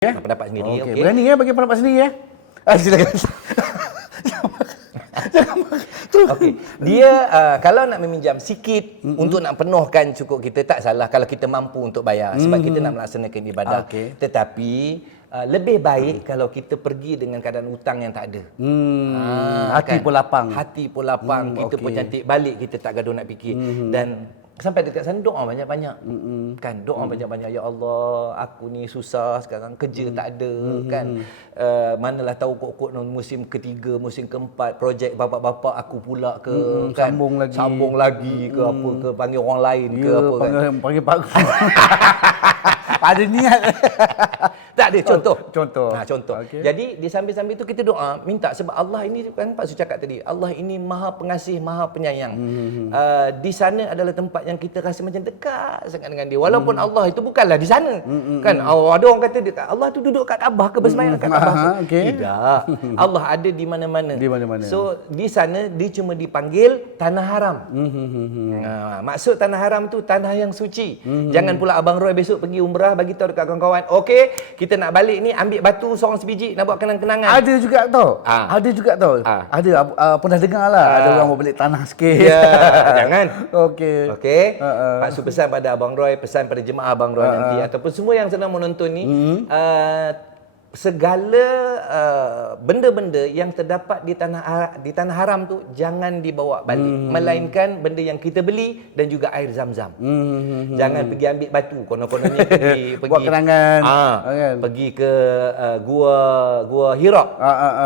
Ya? Pendapat sendiri. Okey. Berani ya bagi pendapat sendiri ya? Silakan. Okey. Dia kalau nak meminjam sikit untuk nak penuhkan cukup kita tak salah kalau kita mampu untuk bayar sebab kita nak melaksanakan ibadah. Okey. Tetapi lebih baik kalau kita pergi dengan keadaan hutang yang tak ada. Hati pun lapang. Hati pun lapang, kita pun okey. cantik balik, kita tak gaduh nak fikir. Dan sampai dekat sana doa banyak-banyak. Kan doa banyak-banyak, ya Allah, aku ni susah sekarang, kerja tak ada kan. Manalah tahu kok musim ketiga, musim keempat projek bapak-bapak aku pula ke kan. Sambung lagi ke apa ke, panggil orang lain ke apa kan. Panggil Pak. Ada niat. Tak ada contoh. Contoh. Contoh. Okey. Jadi di sambil-sambil tu kita doa minta sebab Allah ini kan Pak Su cakap tadi, Allah ini Maha Pengasih, Maha Penyayang. Di sana adalah tempat yang kita rasa macam dekat sangat dengan dia. Walaupun Allah itu bukanlah di sana. Kan ada orang kata dekat Allah tu duduk kat Kaabah ke bersemayam kat Kaabah. Okay. Tidak. Allah ada di mana-mana. Di mana-mana. So di sana dia cuma dipanggil tanah haram. Maksud tanah haram tu tanah yang suci. Jangan pula Abang Roy besok pergi umrah bagi tahu dekat kawan-kawan, okey, kita nak balik ni ambil batu seorang sebiji nak buat kenang-kenangan. Ada juga tau. Ada juga tau. Ada pernah dengar lah ada orang mau balik tanah sikit. Ya, jangan. Okey. Okey. Pak Su pesan pada Abang Roy, pesan pada jemaah Abang Roy nanti ataupun semua yang sedang menonton ni, segala benda-benda yang terdapat di tanah haram tu jangan dibawa balik, melainkan benda yang kita beli dan juga air zam-zam. Jangan pergi ambil batu konon-kononnya pergi buat kenangan. Kan? Pergi ke gua Hira.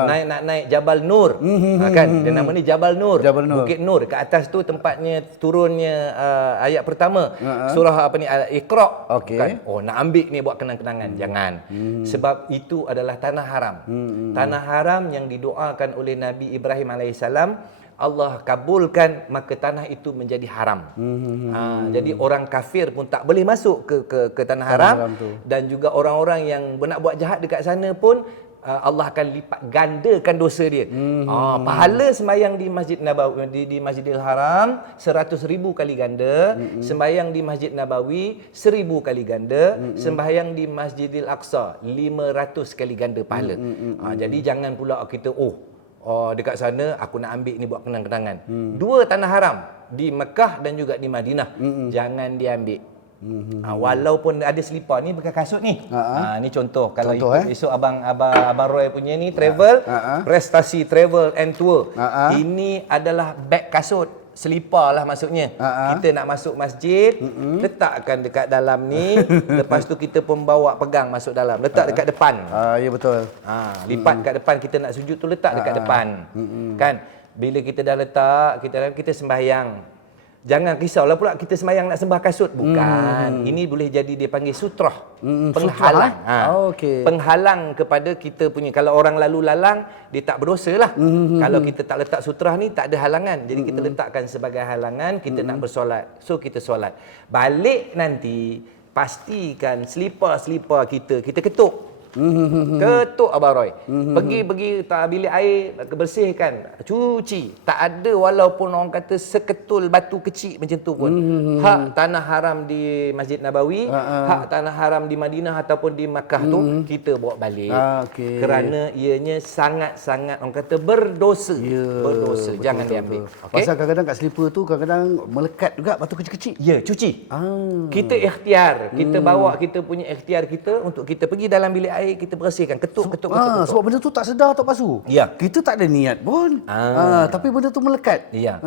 Nak naik Jabal Nur. Kan dia nama ni Jabal Nur. Bukit Nur, kat atas tu tempatnya turunnya ayat pertama surah apa ni, Iqra. Okey. Kan? Oh, nak ambil ni buat kenang-kenangan. Jangan. Sebab itu adalah tanah haram. Tanah haram yang didoakan oleh Nabi Ibrahim alaihissalam, Allah kabulkan, maka tanah itu menjadi haram. Jadi orang kafir pun tak boleh masuk ke tanah haram dan juga orang-orang yang nak buat jahat dekat sana pun Allah akan lipat gandakan dosa dia. Pahala sembahyang di Masjid Nabawi, di Masjidil Haram 100,000 kali ganda, sembahyang di Masjid Nabawi 1,000 kali ganda, sembahyang di Masjidil Aqsa 500 kali ganda pahala. Jadi jangan pula kita dekat sana aku nak ambil ni buat kenang-kenangan. Dua tanah haram di Mekah dan juga di Madinah. Jangan diambil. Walaupun ada selipar ni bekas kasut ni. Ni contoh kalau esok abang Roy punya ni travel, prestasi travel and tour. Ini adalah beg kasut, selipar lah maksudnya. Kita nak masuk masjid, letakkan dekat dalam ni, lepas tu kita pun bawa pegang masuk dalam, letak dekat depan. Ya betul. Lipat kat depan, kita nak sujud tu letak dekat depan. Kan? Bila kita dah letak, kita sembahyang. Jangan risaulah pula kita sembahyang nak sembah kasut. Bukan. Ini boleh jadi dia panggil sutrah. Penghalang. Penghalang kepada kita punya. Kalau orang lalu lalang, dia tak berdosa lah. Kalau kita tak letak sutrah ni, tak ada halangan. Jadi kita letakkan sebagai halangan, kita nak bersolat. So kita solat. Balik nanti, pastikan selipar-selipar kita ketuk. Ketuk Abang Roy. Pergi tak bilik air, bersihkan, cuci. Tak ada walaupun orang kata seketul batu kecil macam tu pun. Hak tanah haram di Masjid Nabawi, hak tanah haram di Madinah ataupun di Makkah tu kita bawa balik. Kerana ianya sangat-sangat orang kata berdosa. Berdosa. Jangan diambil. Okay? Pasal kadang-kadang kat selipar tu kadang-kadang melekat juga batu kecil-kecil. Ya, cuci. Kita ikhtiar. Kita bawa kita punya ikhtiar kita untuk kita pergi dalam bilik air, kita bersihkan, ketuk. Sebab benda tu tak sedar tak pasu. Ya. Kita tak ada niat pun. Tapi benda tu melekat. Ya.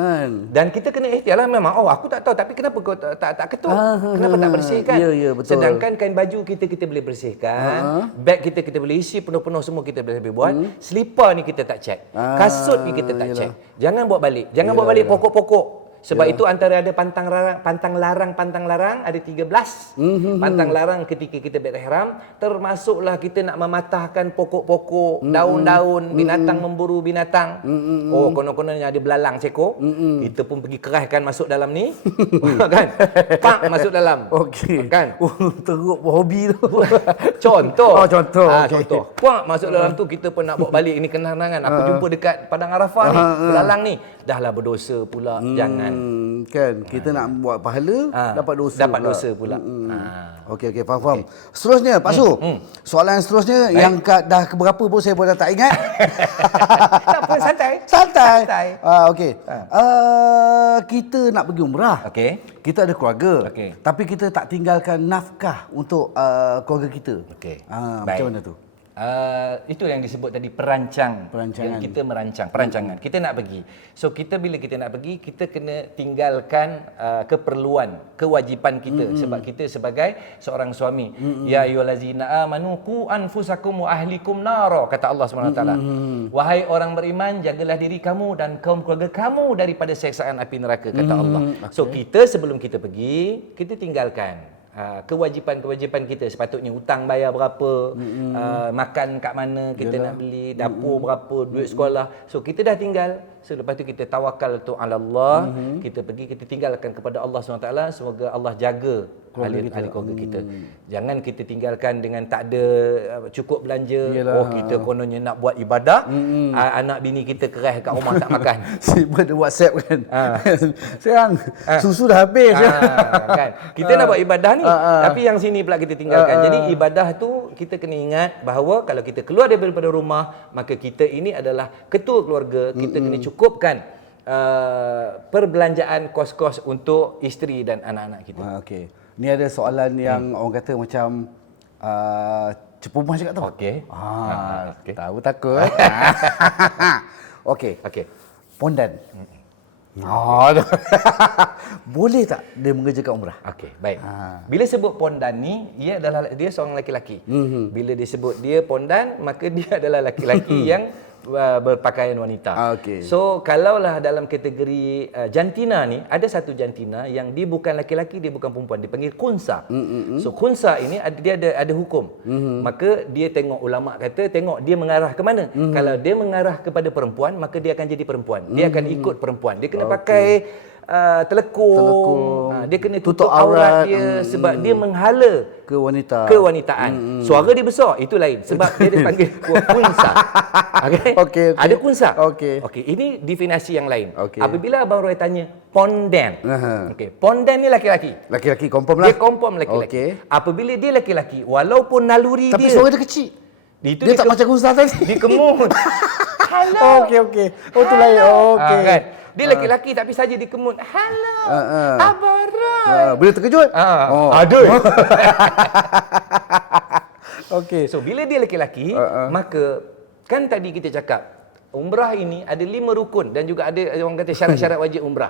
Dan kita kena ikhtiar lah memang. Aku tak tahu tapi kenapa kau tak ketuk? Kenapa tak bersihkan? Ya, betul. Sedangkan kain baju kita boleh bersihkan, beg kita boleh isi penuh-penuh, semua kita boleh buat. Selipar ni kita tak check. Kasut ni kita tak check. Jangan bawa balik. Jangan bawa balik pokok-pokok. Sebab itu antara ada pantang larang ada 13. Pantang larang ketika kita berihram, termasuklah kita nak mematahkan pokok-pokok, daun-daun, binatang memburu binatang. Konon-kononnya ada belalang seko. Kita pun pergi keraskan masuk dalam ni. Kan? Pak masuk dalam. Okey. Kan? Teruk hobi tu. Contoh. Contoh. Contoh. Pak masuk dalam tu, kita pun nak bawa balik ini kenangan. Aku jumpa dekat Padang Arafah ni, belalang ni. dahlah berdosa pula. Jangan. Kan kita nak buat pahala dapat dosa pula. Okey, faham. Seterusnya Pak Su. Soalan seterusnya yang dah keberapa pun saya pun dah tak ingat. Tak apa, santai. Okey. Kita nak pergi umrah. Okey. Kita ada keluarga. Okey. Tapi kita tak tinggalkan nafkah untuk keluarga kita. Okey. Macam mana tu? Itu yang disebut tadi perancangan. Yang kita merancang, perancangan. Kita nak pergi. So bila kita nak pergi, kita kena tinggalkan keperluan, kewajipan kita sebab kita sebagai seorang suami. Ya ayyuhallazina amanu qu anfusakum wa ahlikum nara, kata Allah SWT. Wahai orang beriman, jagalah diri kamu dan kaum keluarga kamu daripada seksaan api neraka, kata Allah. So kita sebelum kita pergi, kita tinggalkan kewajipan-kewajipan kita. Sepatutnya hutang bayar berapa, makan kat mana kita nak beli, dapur berapa, duit sekolah. So kita dah tinggal. So lepas tu kita tawakal tu ala Allah. Kita pergi, kita tinggalkan kepada Allah SWT. Semoga Allah jaga ahli keluarga kita. Jangan kita tinggalkan dengan tak ada cukup belanja. Kita kononnya nak buat ibadah, anak bini kita kerah kat rumah tak makan. Sibuk ada WhatsApp kan. Sekarang susu dah habis kan. Kita nak buat ibadah ni, tapi yang sini pula kita tinggalkan. Jadi ibadah tu kita kena ingat bahawa kalau kita keluar daripada rumah, maka kita ini adalah ketua keluarga. Kita kena cukupkan perbelanjaan kos-kos untuk isteri dan anak-anak kita. Okey. Ni ada soalan yang orang kata macam cepu mas cakap tau. Okey. Tahu takut. Okey. Pondan. Boleh tak dia mengerjakan umrah? Okey, baik. Bila sebut pondan ni, dia seorang lelaki. Bila dia sebut dia pondan, maka dia adalah lelaki yang berpakaian wanita. So kalaulah dalam kategori jantina ni, ada satu jantina yang dia bukan lelaki, dia bukan perempuan, dia panggil khunsa. So khunsa ini dia ada hukum. Maka dia tengok, ulama kata tengok dia mengarah ke mana. Kalau dia mengarah kepada perempuan, maka dia akan jadi perempuan. Dia akan ikut perempuan. Dia kena pakai telekung. Dia kena tutup aurat dia sebab dia menghala kewanitaan. Suara dia besar, itu lain sebab dia dipanggil kunsa. Okey. Ada kunsa. Okey, ini definisi yang lain. Apabila Abang Roy tanya pondan. Pondan ni laki-laki. Laki-laki confirm lah. Dia confirm laki-laki. Apabila dia laki-laki, walaupun naluri tapi dia, suara dia kecil. Dia tak macam kunsa tadi. Dia kemut. Hello. Okey. Tu lain. Okey. Kan? Dia lelaki tapi saja dikemut. Hello, Abang Roy. Boleh terkejut? Aduh. Okey. So, bila dia lelaki, maka kan tadi kita cakap, umrah ini ada 5 rukun dan juga ada orang kata syarat-syarat wajib umrah.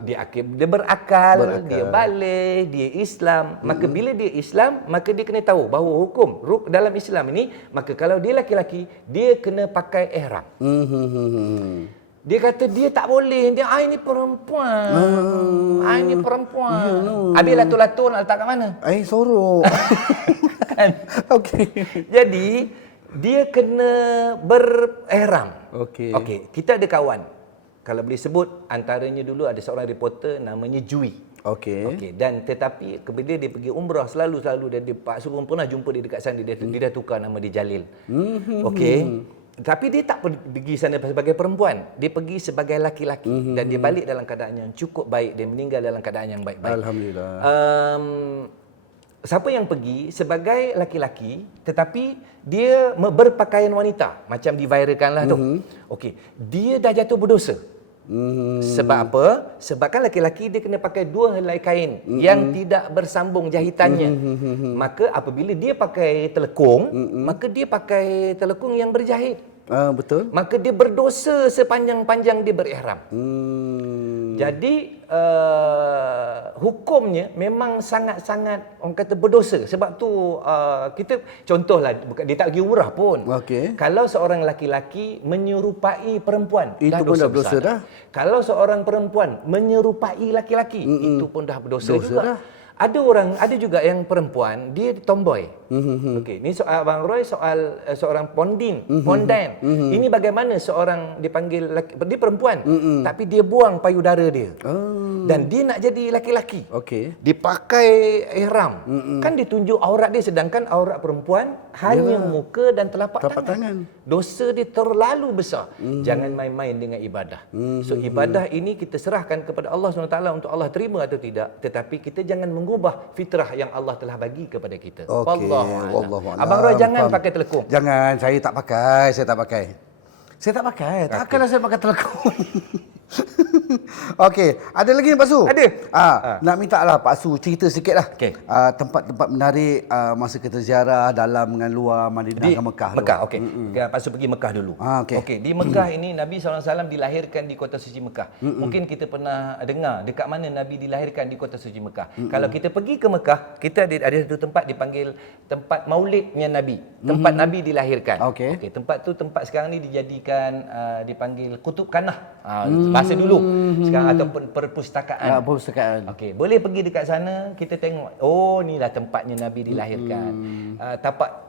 Dia berakal, dia balik, dia Islam. Maka bila dia Islam, maka dia kena tahu bahawa hukum dalam Islam ini, maka kalau dia lelaki, dia kena pakai ihram. Dia kata dia tak boleh. Dia, ini perempuan. Ini perempuan. Habis lato-lato nak letak kat mana? Sorok. Okey. Jadi, dia kena berihram. Okey. Kita ada kawan. Kalau boleh sebut, antaranya dulu ada seorang reporter namanya Jui. Okey. Dan tetapi bila dia pergi umrah selalu dan dia Pak Su pun pernah jumpa dia dekat sana, dia dah tukar nama dia Jalil. Okey. Tapi dia tak pergi sana sebagai perempuan. Dia pergi sebagai laki-laki dan dia balik dalam keadaan yang cukup baik, dia meninggal dalam keadaan yang baik-baik. Alhamdulillah. Siapa yang pergi sebagai laki-laki tetapi dia berpakaian wanita, macam diviralkanlah tu. Okey, dia dah jatuh berdosa. Sebab apa? Sebab kan laki-laki dia kena pakai 2 helai kain yang tidak bersambung jahitannya. Maka apabila dia pakai telekung, maka dia pakai telekung yang berjahit. Betul. Maka dia berdosa sepanjang-panjang dia berihram. Jadi hukumnya memang sangat-sangat orang kata berdosa. Sebab tu kita contohlah, dia tak pergi umrah pun. Kalau seorang laki-laki menyerupai perempuan, itu pun dah berdosa dah. Kalau seorang perempuan menyerupai laki-laki, itu pun dah berdosa juga. Ada juga yang perempuan dia tomboy. Okey, ni soal Abang Roy soal seorang pondan. Ini bagaimana seorang dipanggil dia perempuan tapi dia buang payudara dia. Dan dia nak jadi laki-laki. Okey. Dipakai ihram. Kan ditunjuk aurat dia, sedangkan aurat perempuan hanya muka dan telapak tangan. Dosa dia terlalu besar. Jangan main-main dengan ibadah. So ibadah ini kita serahkan kepada Allah SWT untuk Allah terima atau tidak, tetapi kita jangan mengubah fitrah yang Allah telah bagi kepada kita. Okey, Wallahu a'lam. wallahu Abang Roy a'lam. jangan Faham. pakai telekung. Jangan, saya tak pakai. Takkanlah saya pakai telekung. Okey, ada lagi ni Pak Su? Ada. Nak minta lah Pak Su cerita sikit lah. Okey. Tempat-tempat menarik masa kita ziarah dalam dengan luar Madinah Di ke Mekah. Mekah, okey. Pak Su pergi Mekah dulu. Okey. Okey, di Mekah ini Nabi SAW dilahirkan di kota suci Mekah. Mungkin kita pernah dengar dekat mana Nabi dilahirkan di kota suci Mekah. Kalau kita pergi ke Mekah, kita ada satu tempat dipanggil tempat maulidnya Nabi. Tempat Nabi dilahirkan. Okey. Okey, tempat sekarang ni dijadikan dipanggil Kutub Kanah. Bahasa dulu. Sekarang ataupun perpustakaan. Perpustakaan. Okey, boleh pergi dekat sana, kita tengok. Oh, inilah tempatnya Nabi dilahirkan.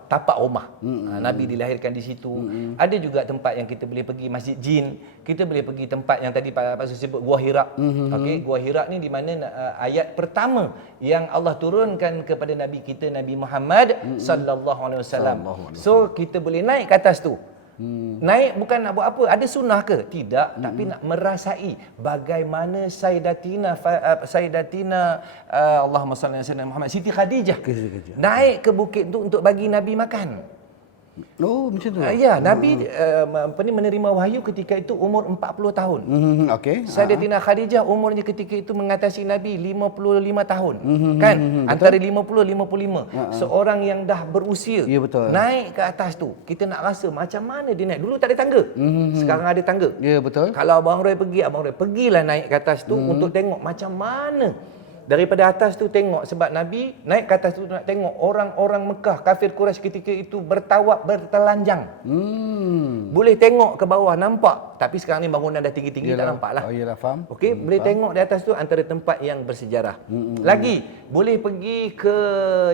Tapak rumah. Nabi dilahirkan di situ. Ada juga tempat yang kita boleh pergi, Masjid Jin. Kita boleh pergi tempat yang tadi Pak Su sebut, Gua Hira. Okey, Gua Hira ni di mana ayat pertama yang Allah turunkan kepada Nabi kita Nabi Muhammad sallallahu alaihi wasallam. So kita boleh naik ke atas tu. Naik bukan nak buat apa, ada sunnah ke? Tidak, tapi nak merasai bagaimana Sayyidatina Allahumma salli ala sayyidina Muhammad, Siti Khadijah naik ke bukit tu untuk bagi Nabi makan. Oh, macam tu. Ya, Nabi menerima wahyu ketika itu umur 40 tahun. Okey. Sayyidatina Khadijah umurnya ketika itu mengatasi Nabi 55 tahun. Kan? Antara 50-55. Seorang yang dah berusia. Ya, betul. Naik ke atas tu. Kita nak rasa macam mana dia naik. Dulu tak ada tangga. Sekarang ada tangga. Ya, betul. Kalau Abang Roy pergilah naik ke atas tu untuk tengok macam mana. Daripada atas tu tengok, sebab Nabi naik ke atas tu nak tengok orang-orang Mekah, kafir Quraisy ketika itu bertawaf bertelanjang. Boleh tengok ke bawah, nampak. Tapi sekarang ni bangunan dah tinggi-tinggi, tak nampak lah. Oh, iyalah, faham. Okey, boleh tengok di atas tu antara tempat yang bersejarah. Lagi, boleh pergi ke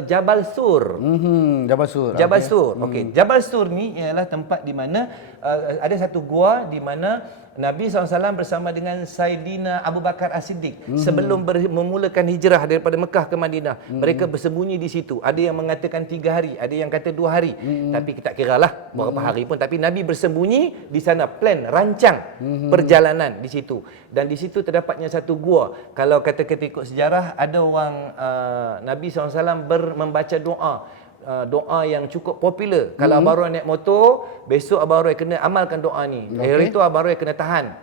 Jabal Sur. Jabal Sur. Jabal Sur. Okey, Jabal Sur ni ialah tempat di mana ada satu gua di mana Nabi SAW bersama dengan Saidina Abu Bakar As-Siddiq sebelum memulakan hijrah daripada Mekah ke Madinah. Mereka bersembunyi di situ. Ada yang mengatakan 3 hari, ada yang kata 2 hari. Tapi kita kira lah berapa hari pun. Tapi Nabi bersembunyi di sana, plan, rancang perjalanan di situ. Dan di situ terdapatnya satu gua. Kalau kata kita ikut sejarah, ada orang Nabi SAW membaca doa yang cukup popular. Kalau Abang Roy naik motor, besok Abang Roy kena amalkan doa ni. Hari itu Abang Roy kena tahan.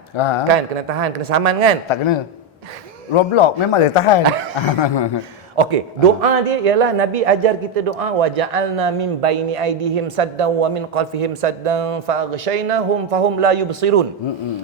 Kan, kena tahan, kena saman kan? Tak kena. Roadblock memang dia tahan. Okey, doa dia ialah Nabi ajar kita doa waja'alna min baini aidihim saddan wa min khalfihim saddan fa aghshaynahum fahum la yubsirun.